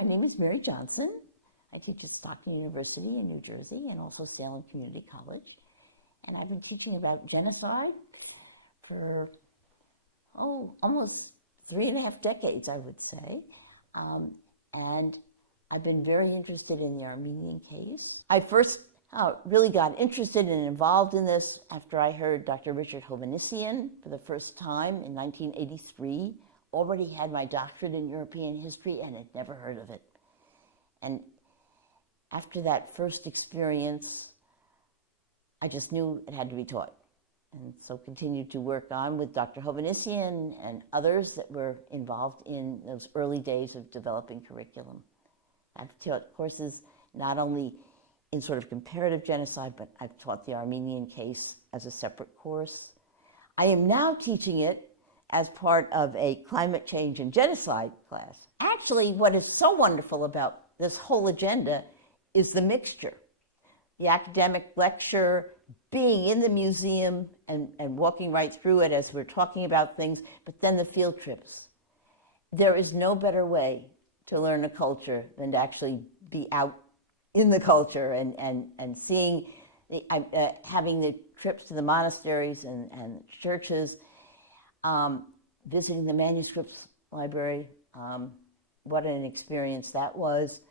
My name is Mary Johnson. I teach at Stockton University in New Jersey and also Salem Community College. And I've been teaching about genocide for, almost 3.5 decades, I would say. And I've been very interested in the Armenian case. I first really got interested and involved in this after I heard Dr. Richard Hovhannissian for the first time in 1983. Already had my doctorate in European history and had never heard of it. And after that first experience, I just knew it had to be taught. And so continued to work on with Dr. Hovhannissian and others that were involved in those early days of developing curriculum. I've taught courses not only in sort of comparative genocide, but I've taught the Armenian case as a separate course. I am now teaching it as part of a climate change and genocide class. Actually, what is so wonderful about this whole agenda is the mixture. The academic lecture, being in the museum and walking right through it as we're talking about things, but then the field trips. There is no better way to learn a culture than to actually be out in the culture and seeing, having the trips to the monasteries and churches, visiting the manuscripts library. What an experience that was.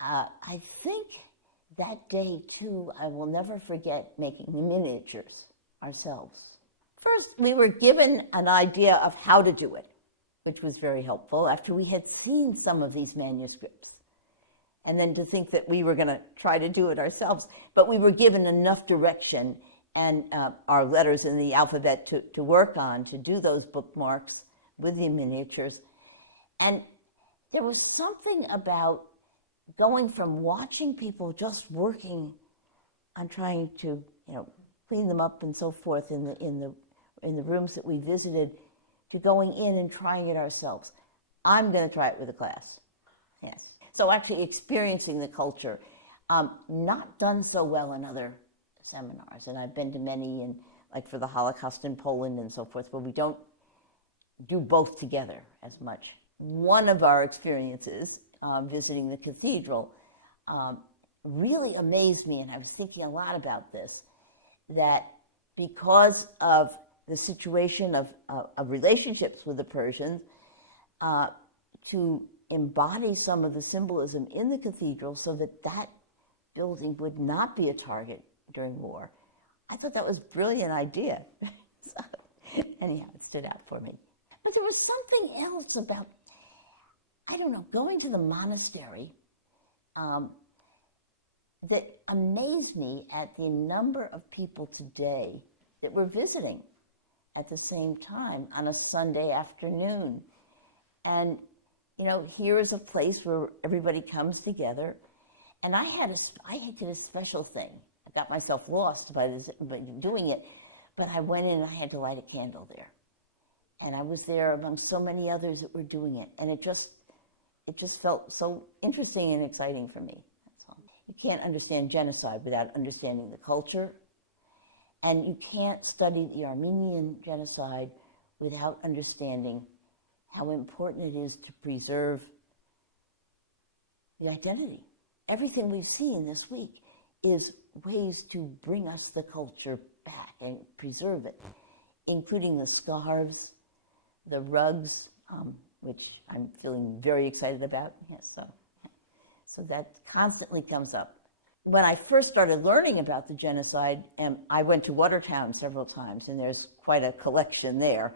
I think that day, too, I will never forget making the miniatures ourselves. First, we were given an idea of how to do it, which was very helpful after we had seen some of these manuscripts. And then to think that we were going to try to do it ourselves. But we were given enough direction and our letters in the alphabet to work on, to do those bookmarks with the miniatures. And there was something about going from watching people just working on trying to, clean them up and so forth in the rooms that we visited, to going in and trying it ourselves. I'm going to try it with a class. Yes. So actually experiencing the culture, not done so well in other seminars, and I've been to many, and like for the Holocaust in Poland and so forth, where we don't do both together as much. One of our experiences visiting the cathedral really amazed me, and I was thinking a lot about this, that because of the situation of relationships with the Persians, to embody some of the symbolism in the cathedral so that that building would not be a target during war. I thought that was a brilliant idea. So, anyhow, it stood out for me. But there was something else about, going to the monastery that amazed me at the number of people today that were visiting at the same time on a Sunday afternoon. And here is a place where everybody comes together. And I did a special thing. I got myself lost by doing it, but I went in and I had to light a candle there. And I was there among so many others that were doing it. And it just felt so interesting and exciting for me. That's all. You can't understand genocide without understanding the culture. And you can't study the Armenian genocide without understanding how important it is to preserve the identity. Everything we've seen this week is ways to bring us the culture back and preserve it, including the scarves, the rugs, which I'm feeling very excited about. Yes, so that constantly comes up. When I first started learning about the genocide, I went to Watertown several times, and there's quite a collection there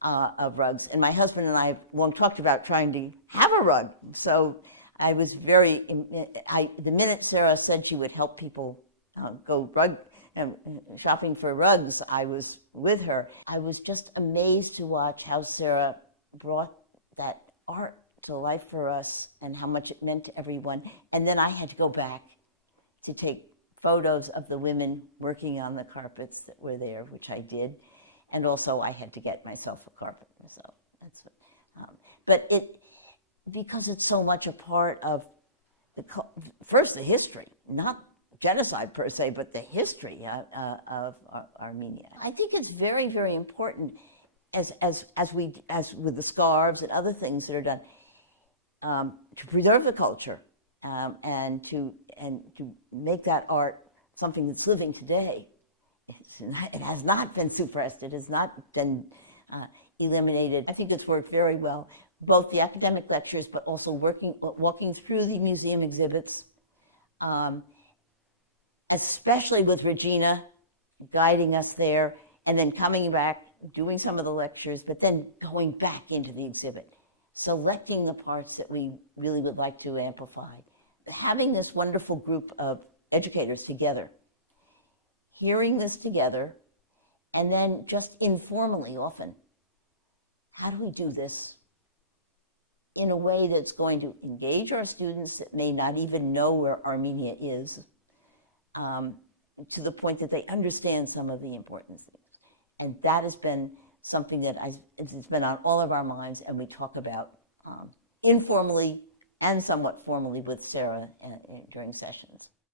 of rugs. And my husband and I have long talked about trying to have a rug. So I was the minute Sarah said she would help people go rug shopping for rugs, I was with her. I was just amazed to watch how Sarah brought that art to life for us and how much it meant to everyone. And then I had to go back to take photos of the women working on the carpets that were there, which I did. And also I had to get myself a carpet. So that's what, because it's so much a part of first the history, not genocide per se, but the history of Armenia. I think it's very, very important, as with the scarves and other things that are done. to preserve the culture and to make that art something that's living today. It has not been suppressed. It has not been eliminated. I think it's worked very well, both the academic lectures, but also walking through the museum exhibits, especially with Regina guiding us there, and then coming back, doing some of the lectures, but then going back into the exhibit, selecting the parts that we really would like to amplify. Having this wonderful group of educators together, hearing this together, and then just informally often, how do we do this in a way that's going to engage our students that may not even know where Armenia is, to the point that they understand some of the important things. And that has been something that it's been on all of our minds, and we talk about informally and somewhat formally with Sarah during sessions.